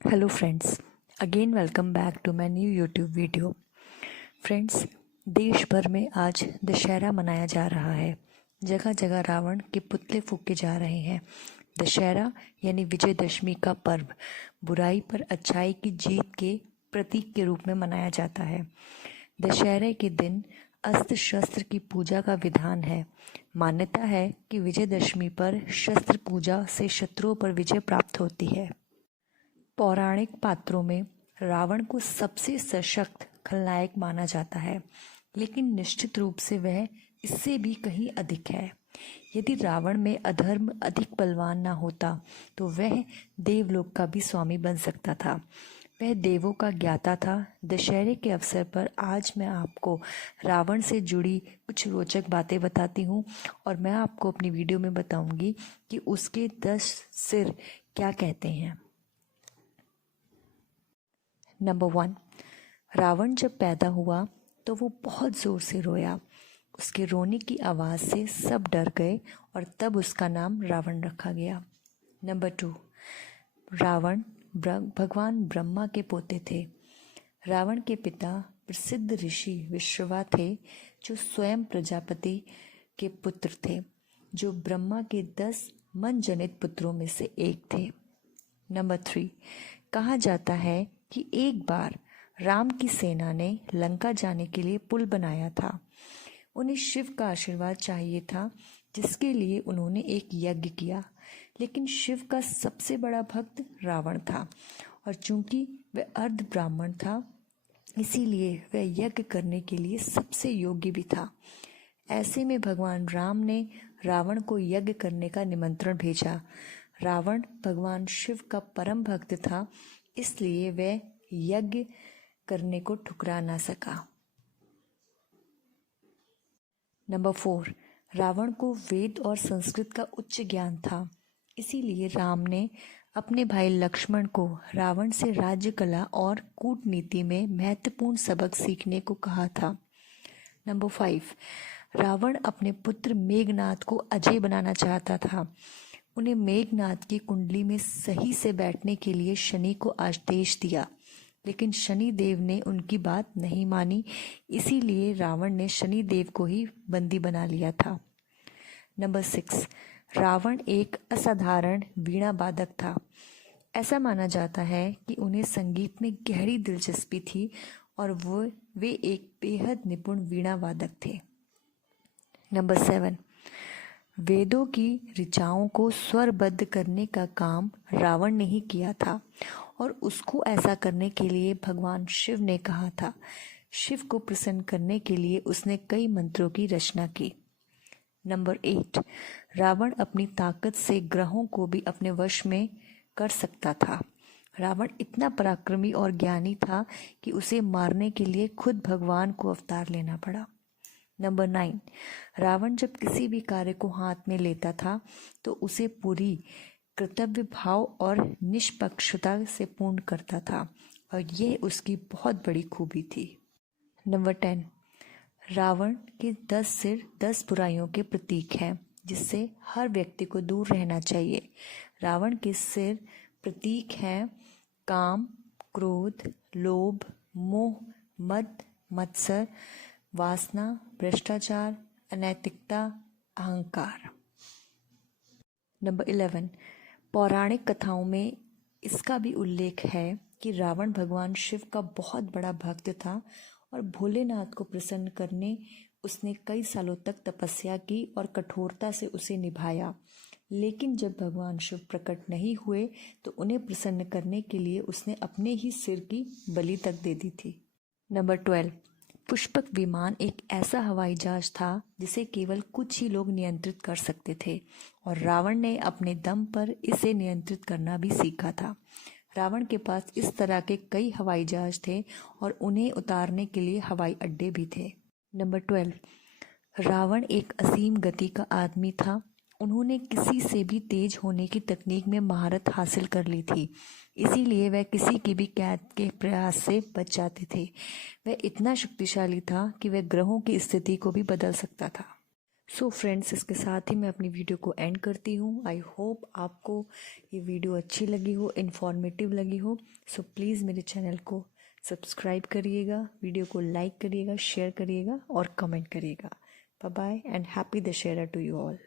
Hello friends, again welcome back to my new YouTube video. Friends, देश भर में आज दशहरा मनाया जा रहा है। जगह जगह रावण के पुतले फूके जा रहे हैं। दशहरा यानी विजयदशमी का पर्व बुराई पर अच्छाई की जीत के प्रतीक के रूप में मनाया जाता है। दशहरे के दिन अस्त्र शस्त्र की पूजा का विधान है। मान्यता है कि विजयदशमी पर शस्त्र पूजा से शत्रुओं पर विजय प्राप्त होती है। पौराणिक पात्रों में रावण को सबसे सशक्त खलनायक माना जाता है, लेकिन निश्चित रूप से वह इससे भी कहीं अधिक है। यदि रावण में अधर्म अधिक बलवान ना होता तो वह देवलोक का भी स्वामी बन सकता था। वह देवों का ज्ञाता था। दशहरे के अवसर पर आज मैं आपको रावण से जुड़ी कुछ रोचक बातें बताती हूँ और मैं आपको अपनी वीडियो में बताऊंगी कि उसके 10 सिर क्या कहते हैं। नंबर 1, रावण जब पैदा हुआ तो वो बहुत ज़ोर से रोया। उसके रोने की आवाज़ से सब डर गए और तब उसका नाम रावण रखा गया। नंबर 2, रावण भगवान ब्रह्मा के पोते थे। रावण के पिता प्रसिद्ध ऋषि विश्रवा थे, जो स्वयं प्रजापति के पुत्र थे, जो ब्रह्मा के 10 मन जनित पुत्रों में से एक थे। नंबर 3, कहा जाता है कि एक बार राम की सेना ने लंका जाने के लिए पुल बनाया था। उन्हें शिव का आशीर्वाद चाहिए था, जिसके लिए उन्होंने एक यज्ञ किया, लेकिन शिव का सबसे बड़ा भक्त रावण था और चूंकि वह अर्ध ब्राह्मण था, इसीलिए वह यज्ञ करने के लिए सबसे योग्य भी था। ऐसे में भगवान राम ने रावण को यज्ञ करने का निमंत्रण भेजा। रावण भगवान शिव का परम भक्त था, इसलिए वह यज्ञ करने को ठुकरा ना सका। नंबर 4, रावण को वेद और संस्कृत का उच्च ज्ञान था, इसीलिए राम ने अपने भाई लक्ष्मण को रावण से राज्य कला और कूटनीति में महत्वपूर्ण सबक सीखने को कहा था। नंबर 5, रावण अपने पुत्र मेघनाद को अजय बनाना चाहता था। उन्हें मेघनाद की कुंडली में सही से बैठने के लिए शनि को आदेश दिया, लेकिन शनि देव ने उनकी बात नहीं मानी, इसीलिए रावण ने शनि देव को ही बंदी बना लिया था। नंबर 6, रावण एक असाधारण वीणा वादक था। ऐसा माना जाता है कि उन्हें संगीत में गहरी दिलचस्पी थी और वे एक बेहद निपुण वीणा वादक थे। नंबर 7, वेदों की ऋचाओं को स्वरबद्ध करने का काम रावण ने ही किया था और उसको ऐसा करने के लिए भगवान शिव ने कहा था। शिव को प्रसन्न करने के लिए उसने कई मंत्रों की रचना की। नंबर 8, रावण अपनी ताकत से ग्रहों को भी अपने वश में कर सकता था। रावण इतना पराक्रमी और ज्ञानी था कि उसे मारने के लिए खुद भगवान को अवतार लेना पड़ा। नंबर 9, रावण जब किसी भी कार्य को हाथ में लेता था तो उसे पूरी कर्तव्य भाव और निष्पक्षता से पूर्ण करता था और यह उसकी बहुत बड़ी खूबी थी। नंबर 10, रावण के 10 सिर 10 बुराइयों के प्रतीक हैं, जिससे हर व्यक्ति को दूर रहना चाहिए। रावण के सिर प्रतीक हैं काम, क्रोध, लोभ, मोह, मद, मत्सर, वासना, भ्रष्टाचार, अनैतिकता, अहंकार। नंबर 11, पौराणिक कथाओं में इसका भी उल्लेख है कि रावण भगवान शिव का बहुत बड़ा भक्त था और भोलेनाथ को प्रसन्न करने उसने कई सालों तक तपस्या की और कठोरता से उसे निभाया, लेकिन जब भगवान शिव प्रकट नहीं हुए तो उन्हें प्रसन्न करने के लिए उसने अपने ही सिर की बलि तक दे दी थी। नंबर 12, पुष्पक विमान एक ऐसा हवाई जहाज था जिसे केवल कुछ ही लोग नियंत्रित कर सकते थे और रावण ने अपने दम पर इसे नियंत्रित करना भी सीखा था। रावण के पास इस तरह के कई हवाई जहाज थे और उन्हें उतारने के लिए हवाई अड्डे भी थे। नंबर 12, रावण एक असीम गति का आदमी था। उन्होंने किसी से भी तेज होने की तकनीक में महारत हासिल कर ली थी, इसीलिए वह किसी की भी कैद के प्रयास से बच जाते थे। वह इतना शक्तिशाली था कि वह ग्रहों की स्थिति को भी बदल सकता था। सो फ्रेंड्स, इसके साथ ही मैं अपनी वीडियो को एंड करती हूँ। आई होप आपको ये वीडियो अच्छी लगी हो, इन्फॉर्मेटिव लगी हो। सो प्लीज़ मेरे चैनल को सब्सक्राइब करिएगा, वीडियो को लाइक करिएगा, शेयर करिएगा और कमेंट करिएगा। Bye bye and happy Dussehra to you all.